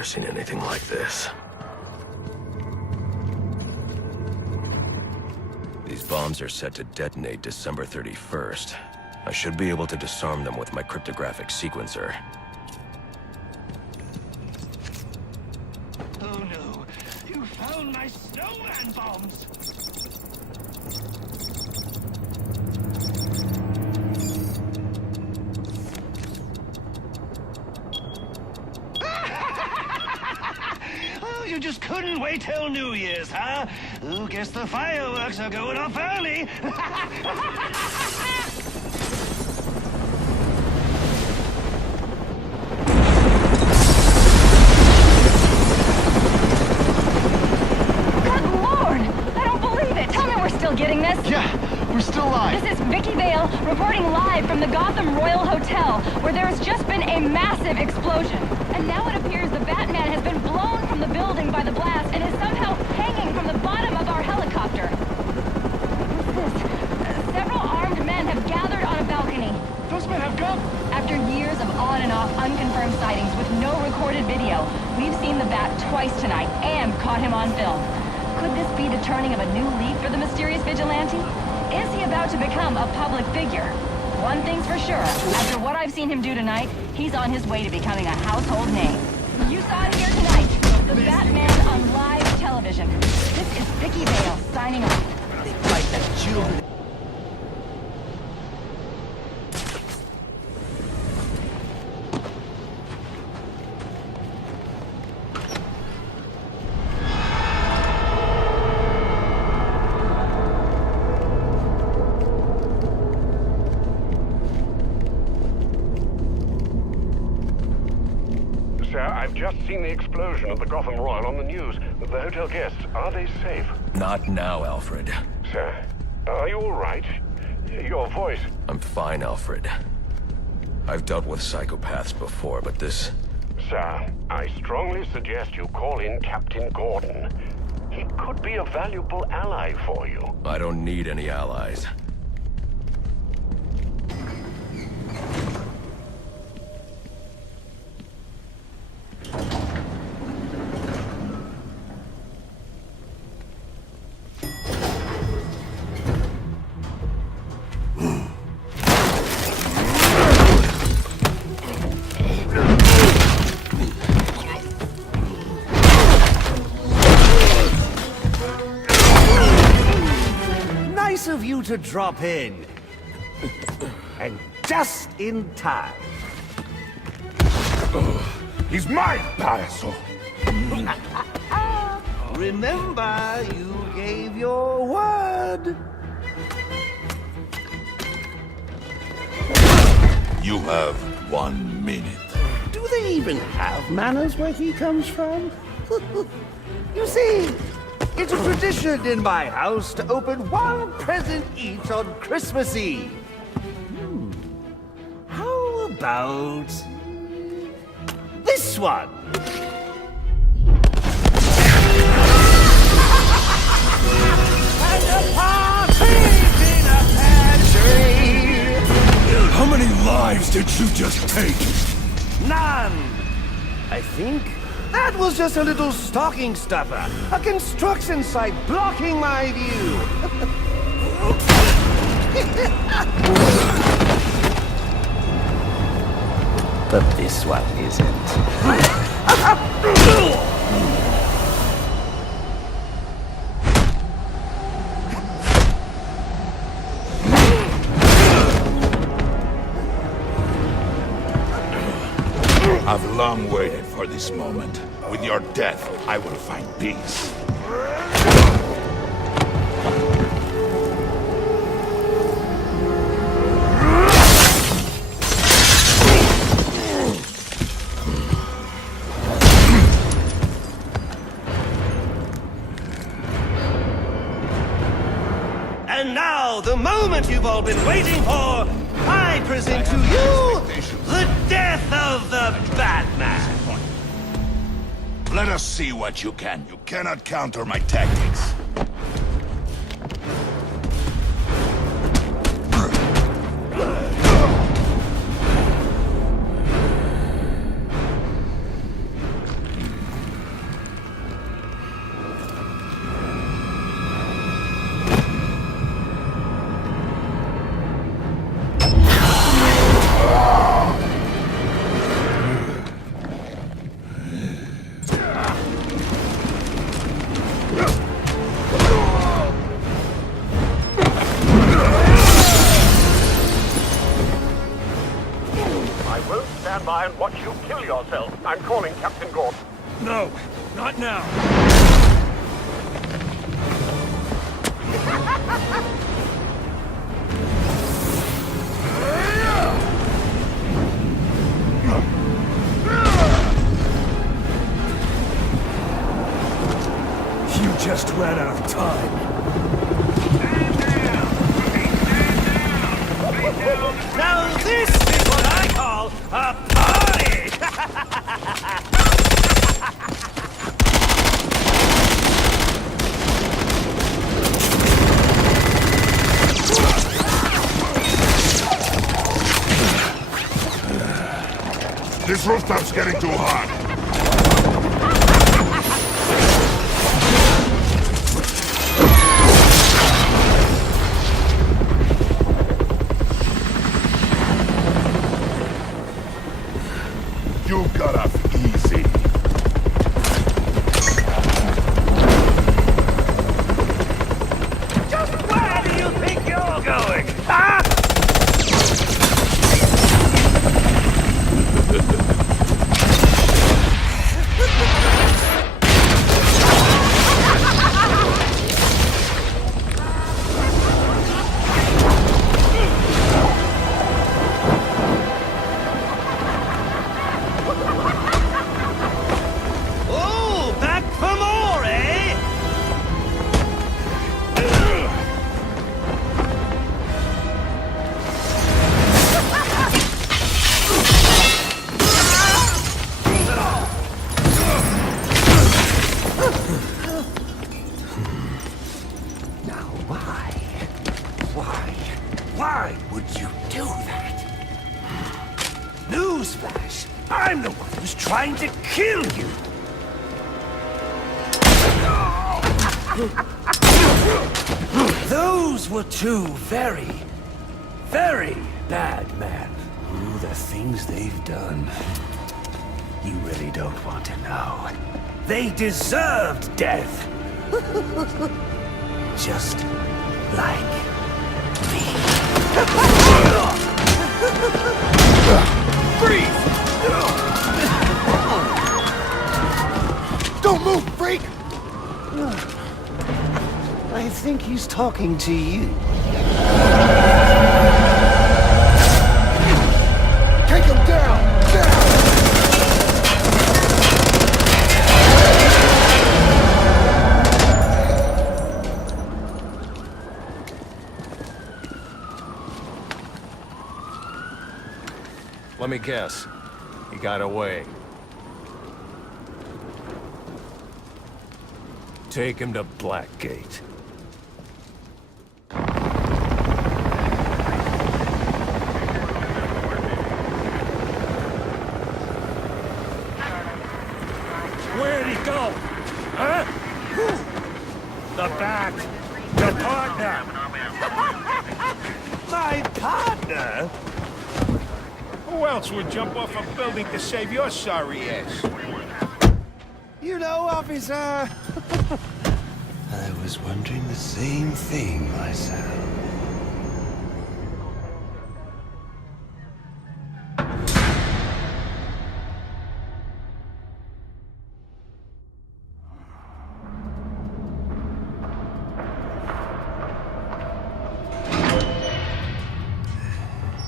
never seen anything like this. These bombs are set to detonate December 31st. I should be able to disarm them with my cryptographic sequencer. Oh no! You found my snowman bombs! Oh, you just couldn't wait till New Year's, huh? Oh, guess the fireworks are going off early! Getting this? Yeah, we're still live. This is Vicky Vale reporting live from the Gotham Royal Hotel, where there has just been a massive explosion. And now it appears the Batman has been blown from the building by the blast and is somehow hanging from the bottom of our helicopter. What's this? Several armed men have gathered on a balcony. Those men have guns! After years of on and off unconfirmed sightings with no recorded video, we've seen the Bat twice tonight and caught him on film. Could this be the turning of a new leaf for the mysterious vigilante? Is he about to become a public figure? One thing's for sure, after what I've seen him do tonight, he's on his way to becoming a household name. You saw it here tonight, the Batman on live television. This is Vicky Vale signing off. They fight that children. I've just seen the explosion of the Gotham Royal on the news. The hotel guests, are they safe? Not now, Alfred. Sir, are you all right? Your voice... I'm fine, Alfred. I've dealt with psychopaths before, but this... Sir, I strongly suggest you call in Captain Gordon. He could be a valuable ally for you. I don't need any allies. Of you to drop in. And just in time. He's mine, Payaso! Remember, you gave your word. You have 1 minute. Do they even have manners where he comes from? You see, it's a tradition in my house to open one present each on Christmas Eve. How about this one? And a partridge in a pear tree. How many lives did you just take? None. I think that was just a little stocking stuffer. A construction site blocking my view. But this one isn't. I've long waited for this moment. With your death, I will find peace. And now, the moment you've all been waiting for, I present to you the death of the Batman. Let us see what you can. You cannot counter my tactics. try and watch you kill yourself. I'm calling Captain Gordon. No, not now. You just ran out of time. Now this is what I call a party! This rooftop's getting too hot. You got off easy. Just where do you think you're going, huh? Oh, back for more, eh? Now why? Why would you do that? Newsflash! I'm the one who's trying to kill you! Those were two very, very bad men. Oh, the things they've done. You really don't want to know. They deserved death. Just like me. Freeze! Don't move, freak! I think he's talking to you. Take him down! Let me guess. He got away. Take him to Blackgate. Where'd he go? Huh? The Bat. Your partner. My partner? Who else would jump off a building to save your sorry ass? You know, officer. I was wondering the same thing myself.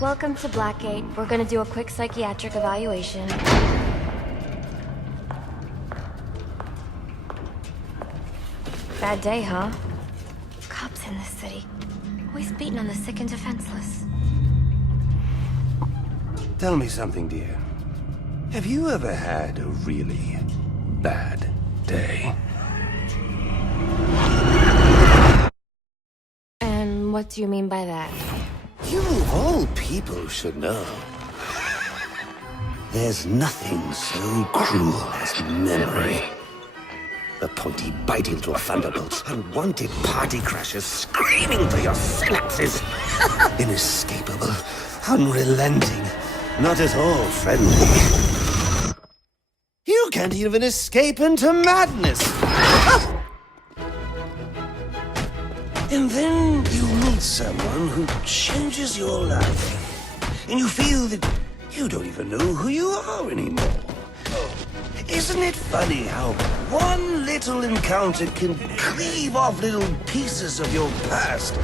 Welcome to Blackgate. We're gonna do a quick psychiatric evaluation. Bad day, huh? Cops in this city. Always beating on the sick and defenseless. Tell me something, dear. Have you ever had a really bad day? And what do you mean by that? You of all people should know. There's nothing so cruel as memory. The pointy bite into a thunderbolt, unwanted party crashers screaming through your synapses. Inescapable, unrelenting, not at all friendly. You can't even escape into madness. And then you meet someone who changes your life. And you feel that You don't even know who you are anymore. Isn't it funny how one little encounter can cleave off little pieces of your past,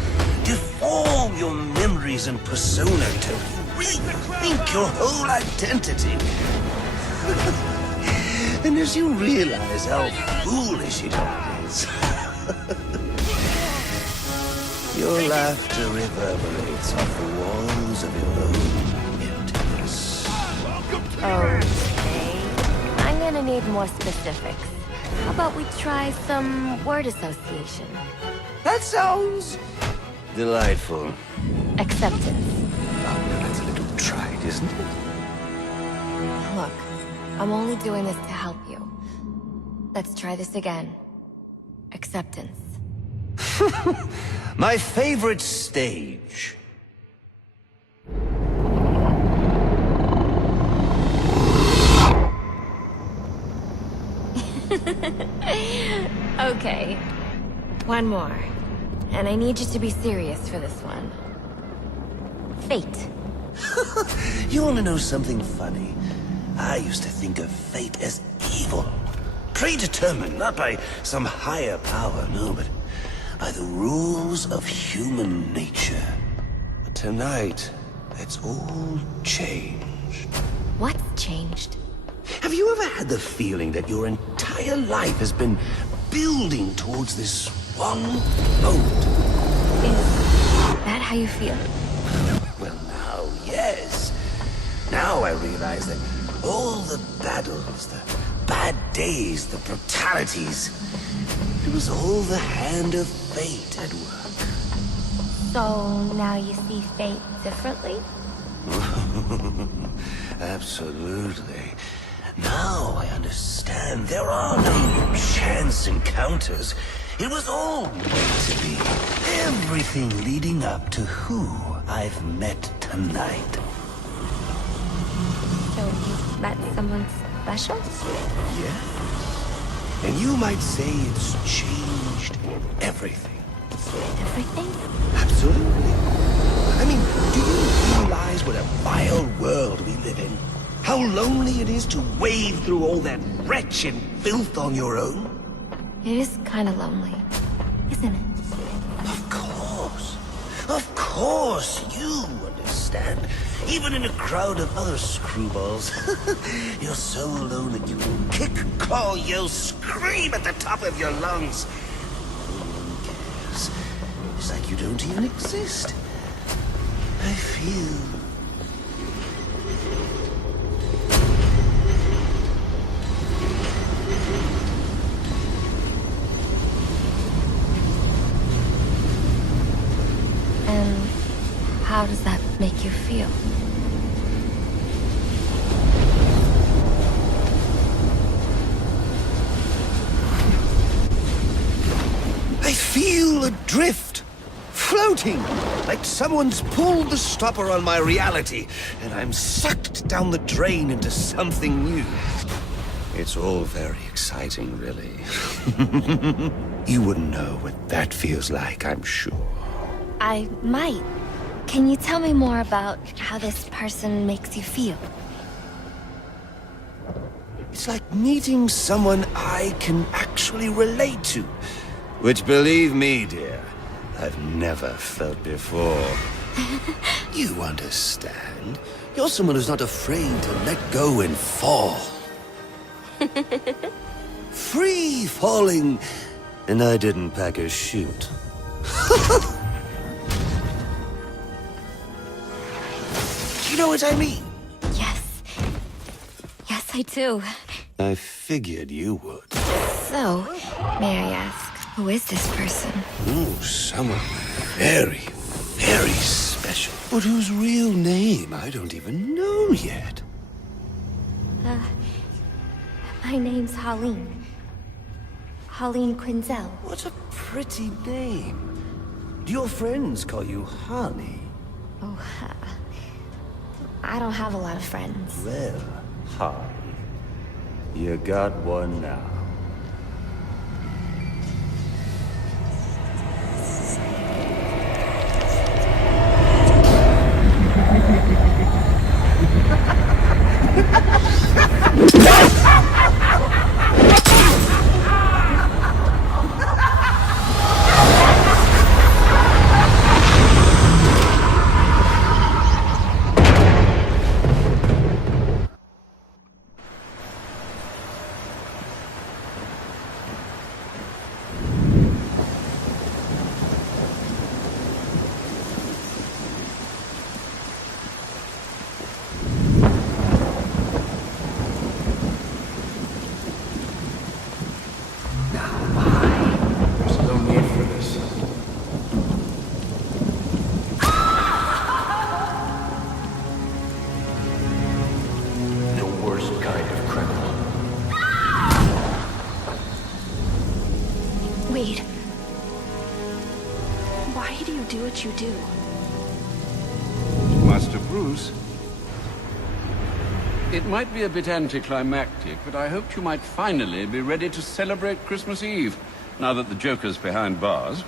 deform your memories and persona to rethink your whole identity? And as you realize how foolish it all is, your laughter reverberates off the walls of your own emptiness. Okay. I'm gonna need more specifics. How about we try some word association? That sounds delightful. Acceptance. Oh, that's a little trite, isn't it? Look, I'm only doing this to help you. Let's try this again. Acceptance. My favorite stage. Okay. One more. And I need you to be serious for this one. Fate. You want to know something funny? I used to think of fate as evil. Predetermined, not by some higher power, no, but by the rules of human nature. But tonight, it's all changed. What's changed? Have you ever had the feeling that your entire life has been building towards this one moment? Is that how you feel? Well, now, yes. Now I realize that all the battles, the bad days, the brutalities, it was all the hand of fate at work. So now you see fate differently? Absolutely. Now I understand there are no chance encounters. It was all meant to be. Everything leading up to who I've met tonight. So you've met someone special? Yeah. And you might say it's changed everything. Everything? Absolutely. I mean, do you realize what a vile world we live in? How lonely it is to wade through all that wretched filth on your own? It is kind of lonely, isn't it? Of course. Of course, you understand. Even in a crowd of other screwballs. You're so alone that you will kick, crawl, yell, scream at the top of your lungs. No one cares. It's like you don't even exist. I feel... And how does that make you feel? I feel adrift, floating, like someone's pulled the stopper on my reality, and I'm sucked down the drain into something new. It's all very exciting, really. You wouldn't know what that feels like, I'm sure. I might. Can you tell me more about how this person makes you feel? It's like meeting someone I can actually relate to. Which, believe me, dear, I've never felt before. You understand? You're someone who's not afraid to let go and fall. Free falling, and I didn't pack a chute. You know what I mean? Yes. Yes, I do. I figured you would. So, may I ask, who is this person? Oh, someone very, very special. But whose real name I don't even know yet. My name's Harleen. Harleen Quinzel. What a pretty name. Do your friends call you Harley? Oh, I don't have a lot of friends. Well, Harley, you got one now. Why do you do what you do? Master Bruce, it might be a bit anticlimactic, but I hoped you might finally be ready to celebrate Christmas Eve, now that the Joker's behind bars.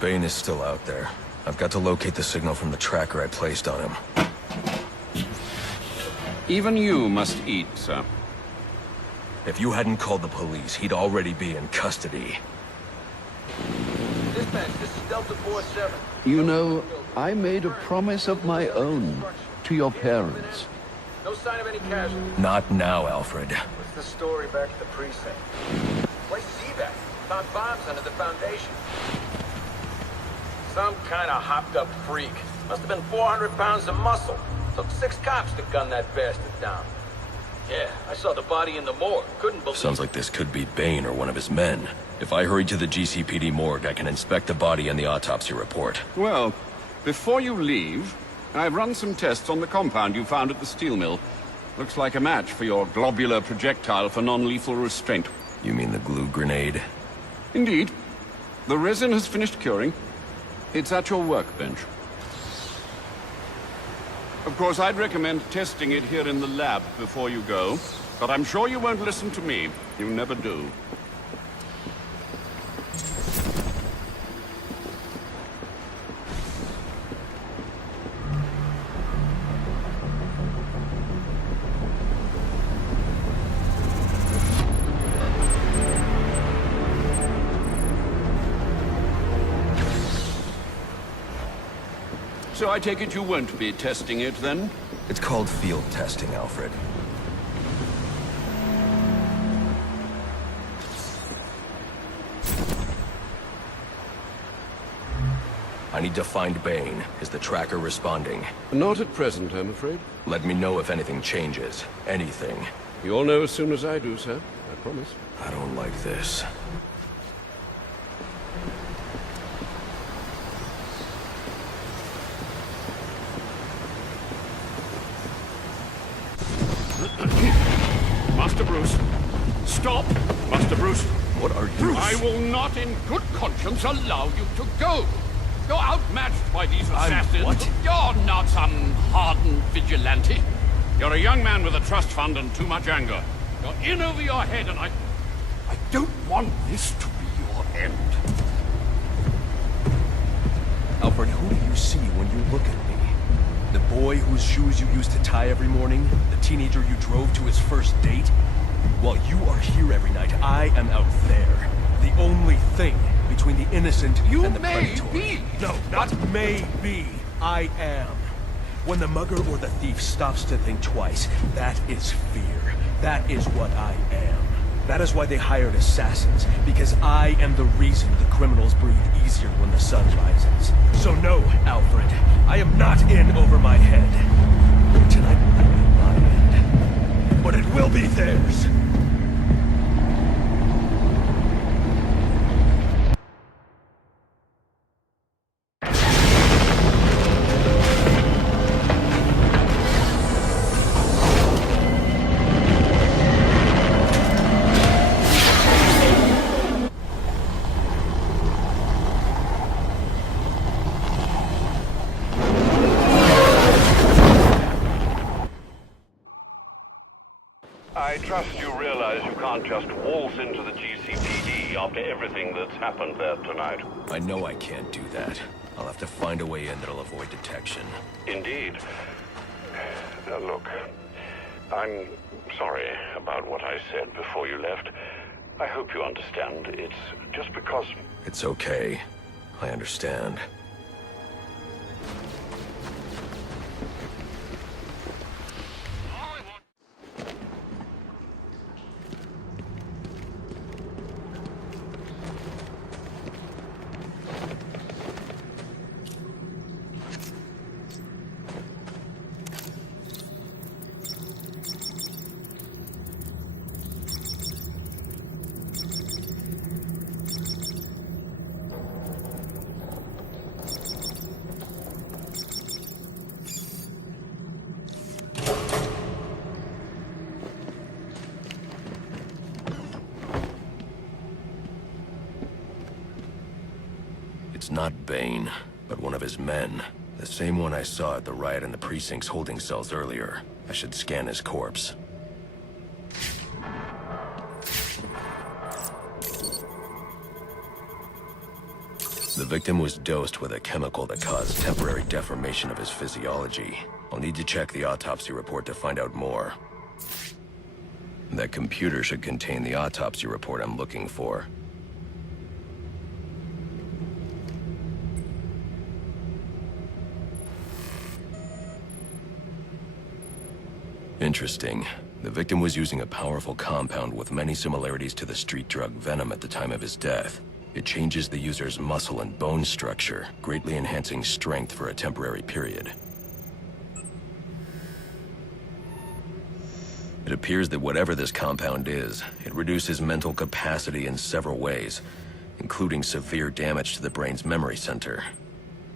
Bane is still out there. I've got to locate the signal from the tracker I placed on him. Even you must eat, sir. If you hadn't called the police, he'd already be in custody. Dispatch, this is Delta 47. You know, I made a promise of my own to your parents. No sign of any casualties. Not now, Alfred. What's the story back at the precinct? Place is evac. Found bombs under the foundation. Some kind of hopped-up freak. Must have been 400 pounds of muscle. Took 6 cops to gun that bastard down. Yeah, I saw the body in the morgue. Couldn't believe Sounds like this could be Bane or one of his men. If I hurry to the GCPD morgue, I can inspect the body and the autopsy report. Well, before you leave, I've run some tests on the compound you found at the steel mill. Looks like a match for your globular projectile for non-lethal restraint. You mean the glue grenade? Indeed. The resin has finished curing. It's at your workbench. Of course, I'd recommend testing it here in the lab before you go, but I'm sure you won't listen to me. You never do. So I take it you won't be testing it, then? It's called field testing, Alfred. I need to find Bane. Is the tracker responding? Not at present, I'm afraid. Let me know if anything changes. Anything. You'll know as soon as I do, sir. I promise. I don't like this. Master Bruce, stop! Master Bruce! What are you? I will not in good conscience allow you to go! You're outmatched by these assassins. What? You're not some hardened vigilante. You're a young man with a trust fund and too much anger. You're in over your head, and I don't want this to be your end. Alfred, who do you see when you look at me? The boy whose shoes you used to tie every morning? The teenager you drove to his first date? While you are here every night, I am out there. The only thing between the innocent and the predatory. Be. No, not may be. I am. When the mugger or the thief stops to think twice, that is fear. That is what I am. That is why they hired assassins, because I am the reason the criminals breathe easier when the sun rises. So no, Alfred, I am not in over my head. Tonight will be my end, but it will be theirs. I trust you realize you can't just waltz into the GCPD after everything that's happened there tonight. I know I can't do that. I'll have to find a way in that'll avoid detection. Indeed. Look, I'm sorry about what I said before you left. I hope you understand. It's just because... It's okay. I understand. It's not Bane, but one of his men. The same one I saw at the riot in the precinct's holding cells earlier. I should scan his corpse. The victim was dosed with a chemical that caused temporary deformation of his physiology. I'll need to check the autopsy report to find out more. That computer should contain the autopsy report I'm looking for. Interesting. The victim was using a powerful compound with many similarities to the street drug Venom at the time of his death. It changes the user's muscle and bone structure, greatly enhancing strength for a temporary period. It appears that whatever this compound is, it reduces mental capacity in several ways, including severe damage to the brain's memory center.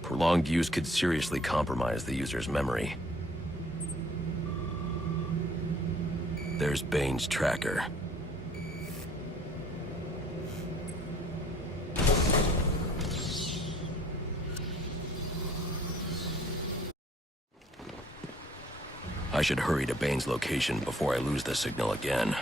Prolonged use could seriously compromise the user's memory. There's Bane's tracker. I should hurry to Bane's location before I lose the signal again.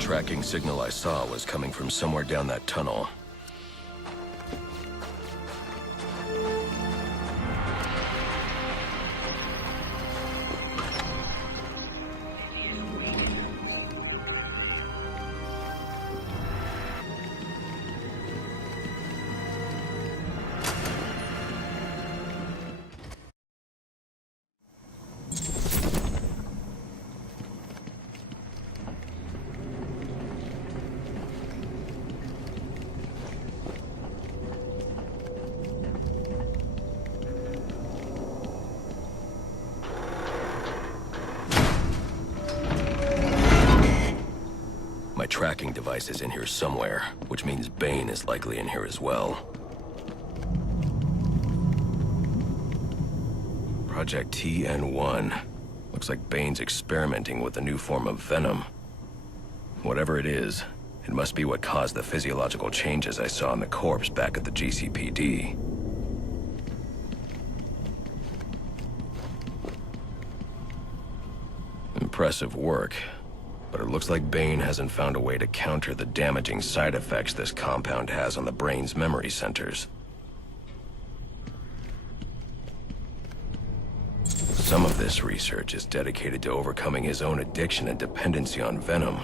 Tracking signal I saw was coming from somewhere down that tunnel. My tracking device is in here somewhere, which means Bane is likely in here as well. Project TN1. Looks like Bane's experimenting with a new form of Venom. Whatever it is, it must be what caused the physiological changes I saw in the corpse back at the GCPD. Impressive work. But it looks like Bane hasn't found a way to counter the damaging side effects this compound has on the brain's memory centers. Some of this research is dedicated to overcoming his own addiction and dependency on Venom.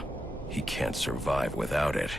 He can't survive without it.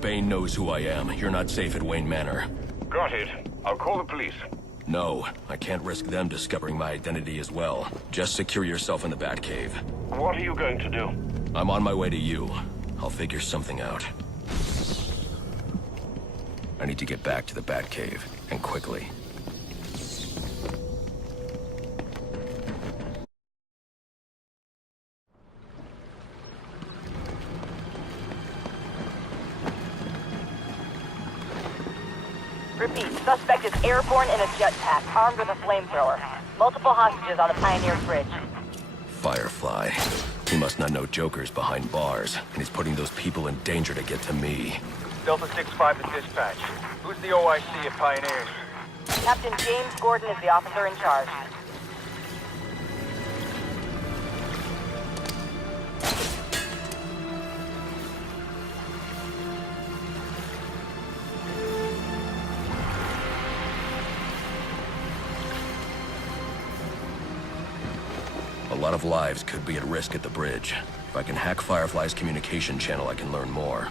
Bane knows who I am. You're not safe at Wayne Manor. Got it. I'll call the police. No, I can't risk them discovering my identity as well. Just secure yourself in the Batcave. What are you going to do? I'm on my way to you. I'll figure something out. I need to get back to the Batcave, and quickly. Repeat, suspect is airborne in a jetpack, armed with a flamethrower. Multiple hostages on the Pioneer Bridge. Firefly. He must not know Joker's behind bars, and he's putting those people in danger to get to me. Delta 6-5 to dispatch. Who's the OIC at Pioneers? Captain James Gordon is the officer in charge. A lot of lives could be at risk at the bridge. If I can hack Firefly's communication channel, I can learn more.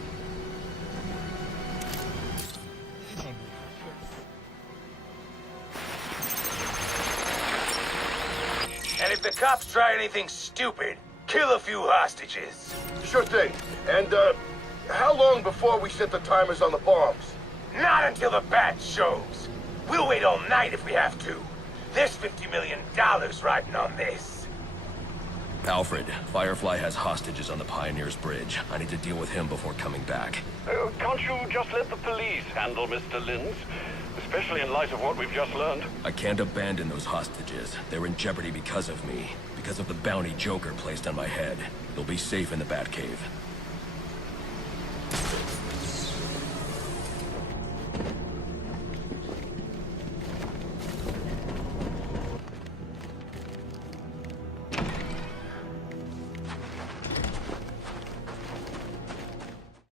And if the cops try anything stupid, kill a few hostages. Sure thing. And, how long before we set the timers on the bombs? Not until the bat shows. We'll wait all night if we have to. There's $50 million riding on this. Alfred, Firefly has hostages on the Pioneer's Bridge. I need to deal with him before coming back. Can't you just let the police handle Mr. Linz? Especially in light of what we've just learned. I can't abandon those hostages. They're in jeopardy because of me. Because of the bounty Joker placed on my head. They'll be safe in the Batcave.